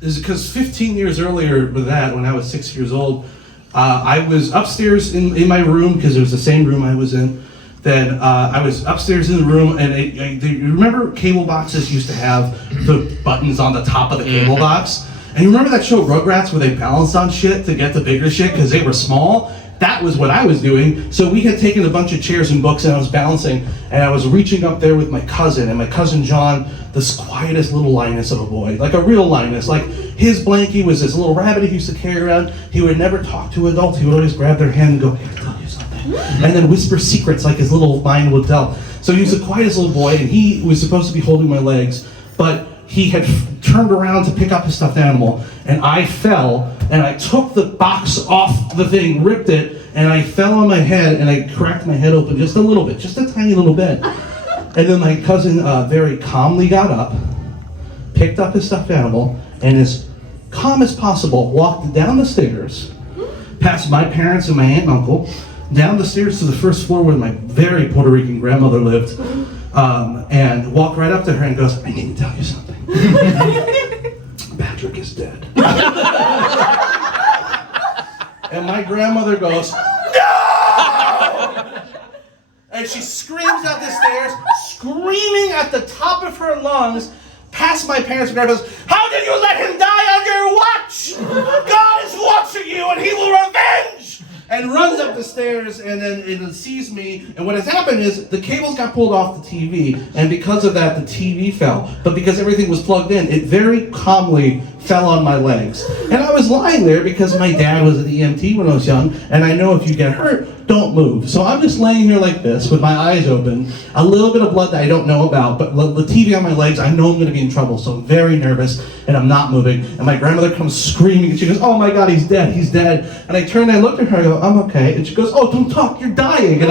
is because 15 years earlier with that, when I was 6 years old, I was upstairs in my room, because it was the same room I was in. Then I was upstairs in the room, and you remember cable boxes used to have the buttons on the top of the cable box? And you remember that show Rugrats where they balanced on shit to get the bigger shit because they were small? That was what I was doing. So we had taken a bunch of chairs and books, and I was balancing, and I was reaching up there with my cousin, and my cousin John, this quietest little Linus of a boy, like a real Linus. Like, his blankie was this little rabbit he used to carry around. He would never talk to adults. He would always grab their hand and go, "Hey, I'll tell you something," and then whisper secrets like his little mind would tell. So he was the quietest little boy, and he was supposed to be holding my legs, but he had turned around to pick up his stuffed animal, and I fell, and I took the box off the thing, ripped it, and I fell on my head, and I cracked my head open just a little bit, just a tiny little bit. And then my cousin very calmly got up, picked up his stuffed animal, and as calm as possible walked down the stairs, past my parents and my aunt and uncle, down the stairs to the first floor where my very Puerto Rican grandmother lived, and walked right up to her and goes, "I need to tell you something. Patrick is dead." And my grandmother goes, "No!" And she screams up the stairs, screaming at the top of her lungs, past my parents and grandmother, "How did you let him die on your watch? God is watching you and he will revenge!" And runs up the stairs, and then it sees me, and what has happened is the cables got pulled off the TV, and because of that the TV fell. But because everything was plugged in, it very calmly fell on my legs. And I was lying there because my dad was an EMT when I was young, and I know if you get hurt, don't move. So I'm just laying here like this with my eyes open, a little bit of blood that I don't know about, but the TV on my legs, I know I'm gonna be in trouble, so I'm very nervous, and I'm not moving. And my grandmother comes screaming, and she goes, "Oh my God, he's dead, he's dead." And I turn and I look at her, and I go, "I'm okay." And she goes, "Oh, don't talk, you're dying." And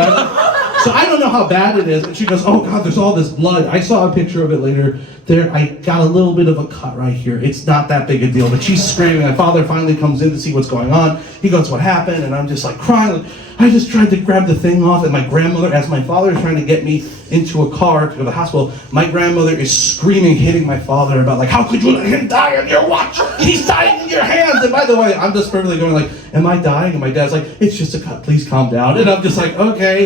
so I don't know how bad it is, and she goes, "Oh God, there's all this blood." I saw a picture of it later. There, I got a little bit of a cut right here. It's not that big a deal, but she's screaming. My father finally comes in to see what's going on. He goes, "What happened?" And I'm just like crying. Like, I just tried to grab the thing off, and my grandmother, as my father is trying to get me into a car to go to the hospital, my grandmother is screaming, hitting my father about like, "How could you let him die on your watch? He's dying in your hands." And by the way, I'm just perfectly going like, "Am I dying?" And my dad's like, "It's just a cut, please calm down." And I'm just like, okay.